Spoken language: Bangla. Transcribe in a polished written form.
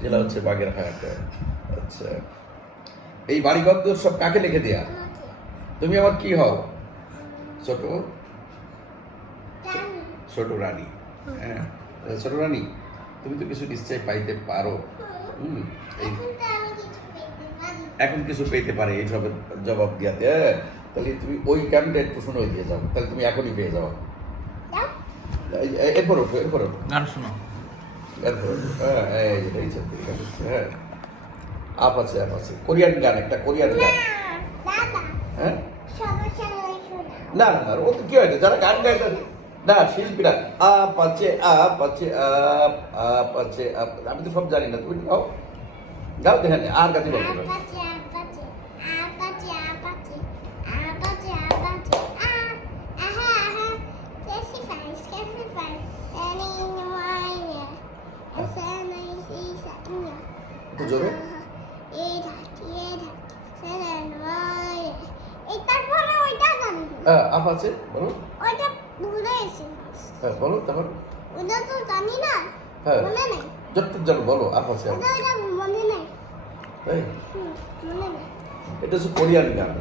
জেলা হচ্ছে বাগেরহাট। আচ্ছা, এই বাড়িঘর তোর সব কাকে লিখে দেয়া? তুমি আমার কি হও? ছোট ছোট রানী। হ্যাঁ, ছোট রানী, তুমি তো কিছু নিশ্চয়ই পাইতে পারো। এই এখন কিছু পেতে পারে এই সবের জবাব দিয়াতে। তাহলে তুমি ওই গানটা একটু শুনে দিয়ে যাও, তাহলে তুমি এখনই পেয়ে যাও। এরপর ওঠো, এরপর ওঠো, গান শোনো। এরপর ওঠো। হ্যাঁ, এই যে হ্যাঁ, আপ আছে, আপ আছে। কোরিয়ান গান, একটা কোরিয়ান গান। হ্যাঁ, না না না, ও তো কি হয় যারা গান গায় না, শিল্পীরা আপ আছে, আপ আছে, আপ আছে, আপ। আমি তো সব জানি না, তুমি গাও, গাও দেখেন আর গাছি বলবো না। একটু জোরে। হ্যাঁ, আপ আছে, বলো। হ্যাঁ, বলো তারপর। হ্যাঁ, যতটুকু জানো বলো, আপ আছে। এই, এটা হচ্ছে কোরিয়ান গান।